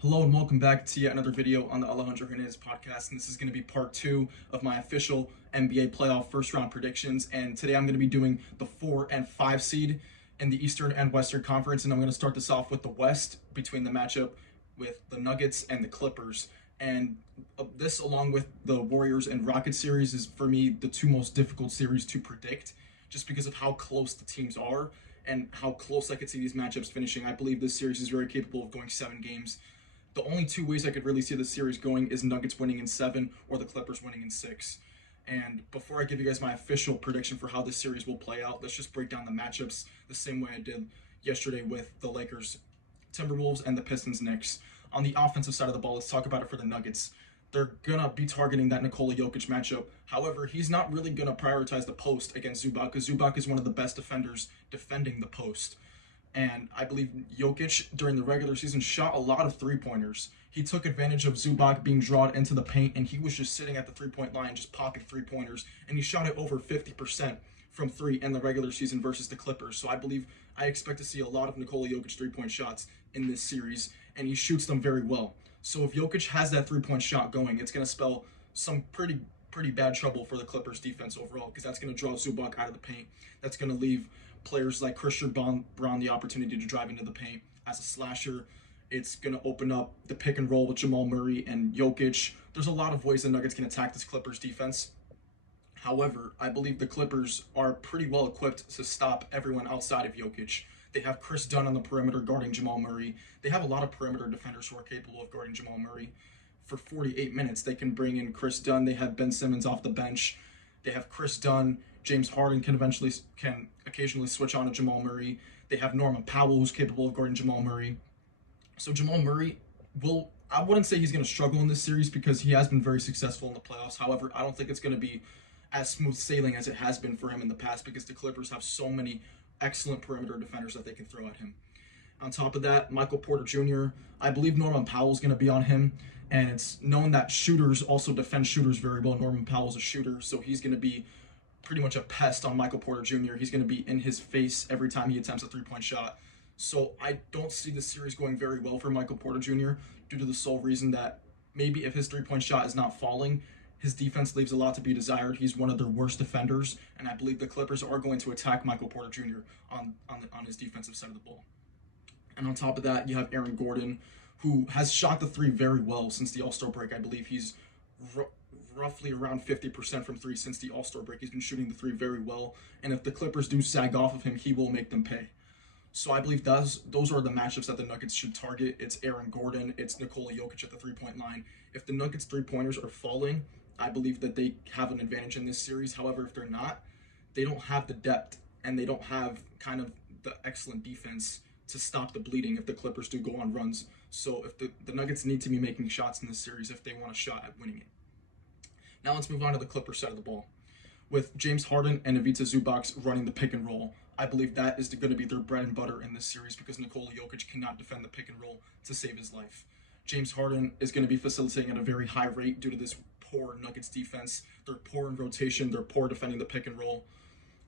Hello and welcome back to yet another video on the Alejandro Hernandez podcast, and this is going to be part 2 of my official NBA playoff first round predictions. And today I'm going to be doing the 4 and 5 seed in the Eastern and Western Conference, and I'm going to start this off with the West between the matchup with the Nuggets and the Clippers. And this, along with the Warriors and Rockets series, is for me the two most difficult series to predict, just because of how close the teams are and how close I could see these matchups finishing. I believe this series is very capable of going 7 games. The only two ways I could really see this series going is Nuggets winning in 7 or the Clippers winning in 6. And before I give you guys my official prediction for how this series will play out, let's just break down the matchups the same way I did yesterday with the Lakers, Timberwolves, and the Pistons Knicks. On the offensive side of the ball, let's talk about it for the Nuggets. They're going to be targeting that Nikola Jokic matchup. However, he's not really going to prioritize the post against Zubac, because Zubac is one of the best defenders defending the post. And I believe Jokic during the regular season shot a lot of three-pointers. He took advantage of Zubac being drawn into the paint, and he was just sitting at the three-point line, just popping three-pointers, and he shot it over 50% from 3 in the regular season versus the Clippers. So I expect to see a lot of Nikola Jokic three-point shots in this series, and he shoots them very well. So if Jokic has that three-point shot going, it's going to spell some pretty bad trouble for the Clippers defense overall, because that's going to draw Zubac out of the paint. That's going to leave players like Christian Braun the opportunity to drive into the paint as a slasher. It's going to open up the pick and roll with Jamal Murray and Jokic. There's a lot of ways the Nuggets can attack this Clippers defense. However, I believe the Clippers are pretty well equipped to stop everyone outside of Jokic. They have Chris Dunn on the perimeter guarding Jamal Murray. They have a lot of perimeter defenders who are capable of guarding Jamal Murray. For 48 minutes, they can bring in Chris Dunn. They have Ben Simmons off the bench. They have Chris Dunn. James Harden can occasionally switch on to Jamal Murray. They have Norman Powell, who's capable of guarding Jamal Murray. So Jamal Murray I wouldn't say he's going to struggle in this series, because he has been very successful in the playoffs. However, I don't think it's going to be as smooth sailing as it has been for him in the past, because the Clippers have so many excellent perimeter defenders that they can throw at him. On top of that, Michael Porter Jr., I believe Norman Powell is going to be on him, and it's known that shooters also defend shooters very well. Norman Powell's a shooter, so he's going to be pretty much a pest on Michael Porter Jr. He's going to be in his face every time he attempts a three-point shot. So I don't see this series going very well for Michael Porter Jr. due to the sole reason that maybe if his three-point shot is not falling, his defense leaves a lot to be desired. He's one of their worst defenders, and I believe the Clippers are going to attack Michael Porter Jr. on his defensive side of the ball. And on top of that, you have Aaron Gordon, who has shot the three very well since the All-Star break. I believe he's roughly around 50% from 3 since the All-Star break. He's been shooting the 3 very well, and if the Clippers do sag off of him, he will make them pay. So I believe those are the matchups that the Nuggets should target. It's Aaron Gordon, it's Nikola Jokic at the three-point line. If the Nuggets three-pointers are falling, I believe that they have an advantage in this series. However, if they're not, they don't have the depth, and they don't have kind of the excellent defense to stop the bleeding if the Clippers do go on runs. So if the Nuggets need to be making shots in this series if they want a shot at winning it. Now let's move on to the Clippers side of the ball. With James Harden and Ivica Zubac running the pick and roll, I believe that is going to be their bread and butter in this series, because Nikola Jokic cannot defend the pick and roll to save his life. James Harden is going to be facilitating at a very high rate due to this poor Nuggets defense. They're poor in rotation, they're poor defending the pick and roll,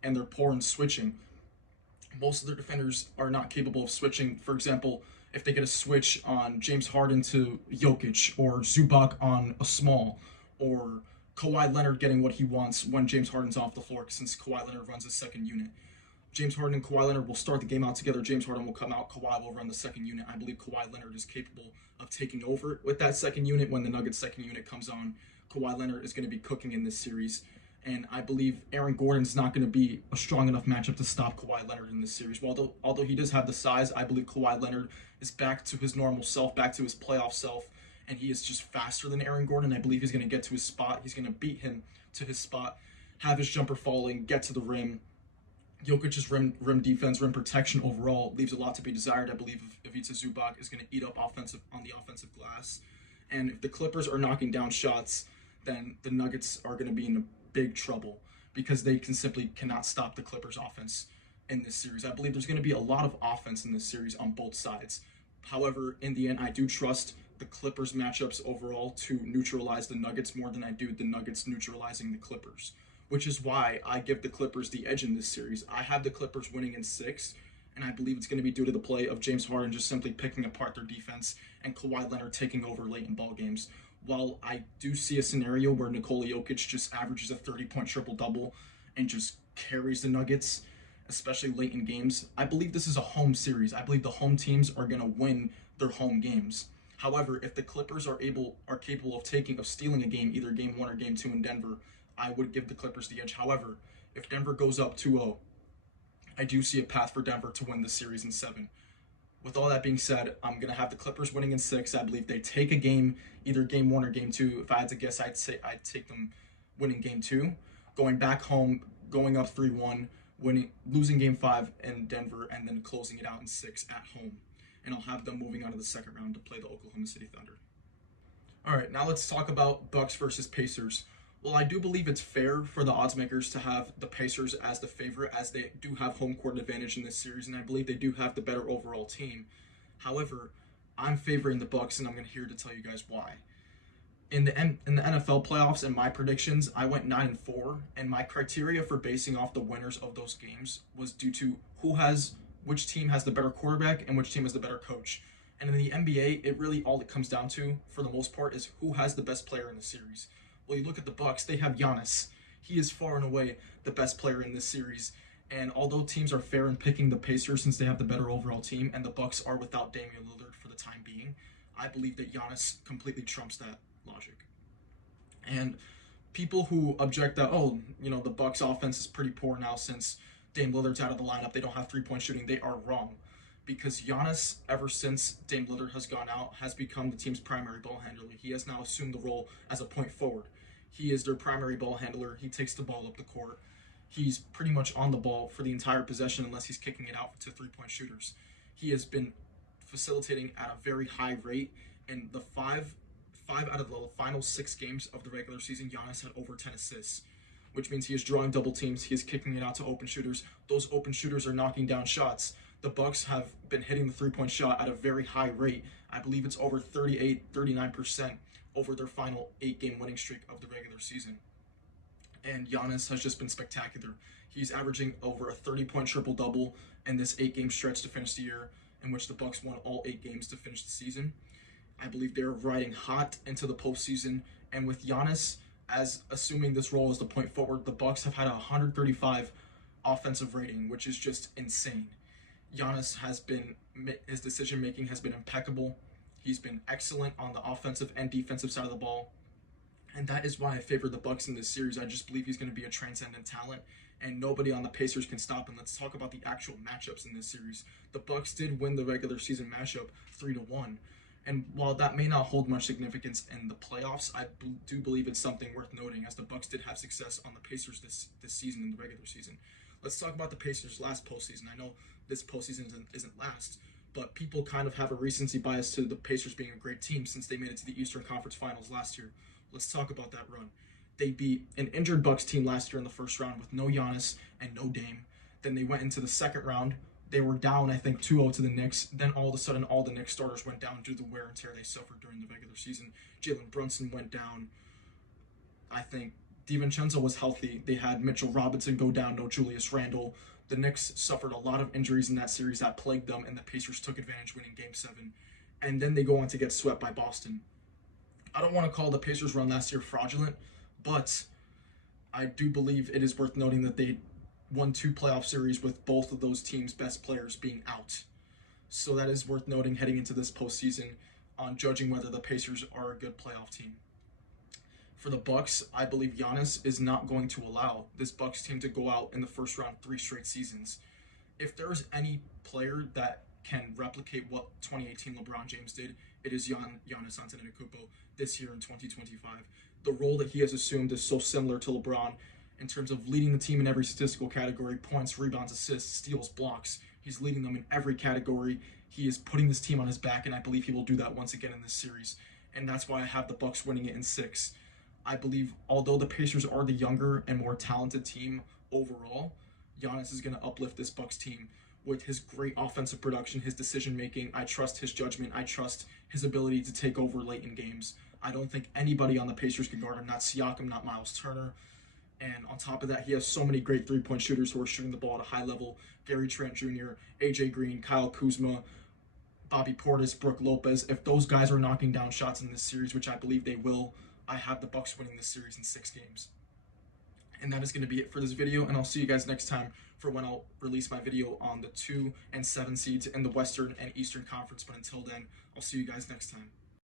and they're poor in switching. Most of their defenders are not capable of switching. For example, if they get a switch on James Harden to Jokic, or Zubac on a small, or Kawhi Leonard getting what he wants when James Harden's off the floor, since Kawhi Leonard runs his second unit. James Harden and Kawhi Leonard will start the game out together. James Harden will come out. Kawhi will run the second unit. I believe Kawhi Leonard is capable of taking over with that second unit. When the Nuggets second unit comes on, Kawhi Leonard is going to be cooking in this series. And I believe Aaron Gordon's not going to be a strong enough matchup to stop Kawhi Leonard in this series. Although he does have the size, I believe Kawhi Leonard is back to his normal self, back to his playoff self, and he is just faster than Aaron Gordon. I believe he's going to get to his spot. He's going to beat him to his spot, have his jumper falling, get to the rim. Jokic's rim defense, rim protection overall leaves a lot to be desired. I believe Ivica Zubac is going to eat up on the offensive glass. And if the Clippers are knocking down shots, then the Nuggets are going to be in big trouble, because they cannot stop the Clippers offense in this series. I believe there's going to be a lot of offense in this series on both sides. However, in the end, I do trust the Clippers matchups overall to neutralize the Nuggets more than I do the Nuggets neutralizing the Clippers, which is why I give the Clippers the edge in this series. I have the Clippers winning in 6, And I believe it's going to be due to the play of James Harden just simply picking apart their defense and Kawhi Leonard taking over late in ball games. While I do see a scenario where Nikola Jokic just averages a 30-point triple-double and just carries the Nuggets, especially late in games, I believe this is a home series. I believe the home teams are going to win their home games. However, if the Clippers are capable of stealing a game, either game 1 or game 2 in Denver, I would give the Clippers the edge. However, if Denver goes up 2-0, I do see a path for Denver to win the series in 7. With all that being said, I'm going to have the Clippers winning in 6. I believe they take a game, either game 1 or game 2. If I had to guess, I'd take them winning game 2, going back home, going up 3-1, losing game 5 in Denver, and then closing it out in 6 at home. And I'll have them moving on to the second round to play the Oklahoma City Thunder. All right, now let's talk about Bucks versus Pacers. Well, I do believe it's fair for the odds makers to have the Pacers as the favorite, as they do have home court advantage in this series, and I believe they do have the better overall team. However, I'm favoring the Bucks, and I'm here to tell you guys why. In the NFL playoffs and my predictions, I went 9-4, and my criteria for basing off the winners of those games was due to which team has the better quarterback and which team has the better coach. And in the NBA, all it comes down to, for the most part, is who has the best player in the series. Well, you look at the Bucks, they have Giannis. He is far and away the best player in this series. And although teams are fair in picking the Pacers since they have the better overall team, and the Bucks are without Damian Lillard for the time being, I believe that Giannis completely trumps that logic. And people who object that, the Bucks offense is pretty poor now since Dame Lillard's out of the lineup, they don't have three-point shooting, they are wrong. Because Giannis, ever since Dame Lillard has gone out, has become the team's primary ball handler. He has now assumed the role as a point forward. He is their primary ball handler. He takes the ball up the court. He's pretty much on the ball for the entire possession unless he's kicking it out to three-point shooters. He has been facilitating at a very high rate, and the five out of the final 6 games of the regular season, Giannis had over 10 assists, which means he is drawing double teams. He is kicking it out to open shooters. Those open shooters are knocking down shots. The Bucks have been hitting the three-point shot at a very high rate. I believe it's over 39% over their final 8-game winning streak of the regular season. And Giannis has just been spectacular. He's averaging over a 30-point triple-double in this 8-game stretch to finish the year, in which the Bucks won all 8 games to finish the season. I believe they're riding hot into the postseason, and with Giannis as assuming this role as the point forward, the Bucks have had a 135 offensive rating, which is just insane. Giannis his decision making has been impeccable. He's been excellent on the offensive and defensive side of the ball. And that is why I favor the Bucks in this series. I just believe he's going to be a transcendent talent, and nobody on the Pacers can stop him. Let's talk about the actual matchups in this series. The Bucks did win the regular season matchup 3-1. And while that may not hold much significance in the playoffs, I do believe it's something worth noting, as the Bucks did have success on the Pacers this season in the regular season. Let's talk about the Pacers' last postseason. I know this postseason isn't last, but people kind of have a recency bias to the Pacers being a great team since they made it to the Eastern Conference Finals last year. Let's talk about that run. They beat an injured Bucks team last year in the first round with no Giannis and no Dame. Then they went into the second round. They were down, I think, 2-0 to the Knicks. Then all of a sudden, all the Knicks starters went down due to the wear and tear they suffered during the regular season. Jalen Brunson went down. I think DiVincenzo was healthy. They had Mitchell Robinson go down, no Julius Randle. The Knicks suffered a lot of injuries in that series that plagued them, and the Pacers took advantage, winning Game 7. And then they go on to get swept by Boston. I don't want to call the Pacers' run last year fraudulent, but I do believe it is worth noting that they won 2 playoff series with both of those teams' best players being out. So that is worth noting heading into this postseason on judging whether the Pacers are a good playoff team. For the Bucks, I believe Giannis is not going to allow this Bucks team to go out in the first round 3 straight seasons. If there's any player that can replicate what 2018 LeBron James did, it is Giannis Antetokounmpo this year in 2025. The role that he has assumed is so similar to LeBron in terms of leading the team in every statistical category: points, rebounds, assists, steals, blocks. He's leading them in every category. He is putting this team on his back, and I believe he will do that once again in this series. And that's why I have the Bucks winning it in 6. I believe, although the Pacers are the younger and more talented team overall, Giannis is going to uplift this Bucks team with his great offensive production, his decision-making. I trust his judgment. I trust his ability to take over late in games. I don't think anybody on the Pacers can guard him, not Siakam, not Miles Turner. And on top of that, he has so many great three-point shooters who are shooting the ball at a high level. Gary Trent Jr., AJ Green, Kyle Kuzma, Bobby Portis, Brooke Lopez. If those guys are knocking down shots in this series, which I believe they will, I have the Bucks winning this series in 6 games. And that is going to be it for this video, and I'll see you guys next time for when I'll release my video on the 2 and 7 seeds in the Western and Eastern Conference. But until then, I'll see you guys next time.